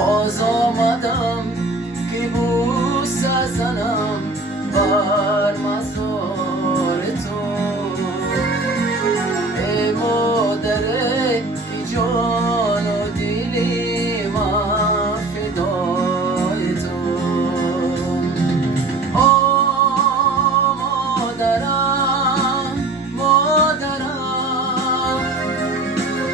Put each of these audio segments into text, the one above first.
باز آمدم که بوسه زنم بر مزار تو. ای مادره که جان و دلی من فدای تو. آه مادرم مادرم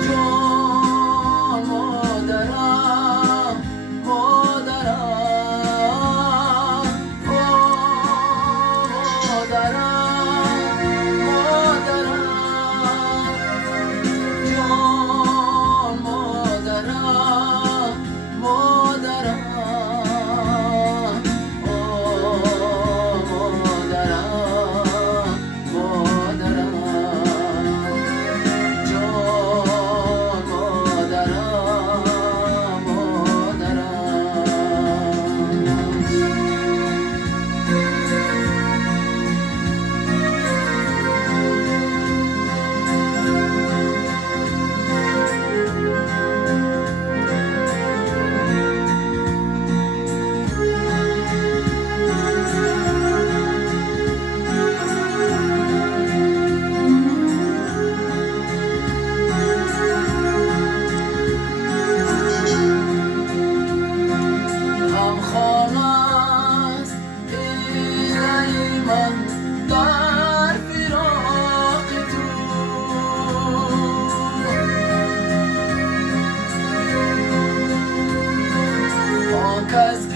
جان مادرم مادرم. آه مادرم مادرم جان مادرم مادرم. آه مادرم مادرم جان مادرم هم خانه است ایره من در فراق تو. آن کس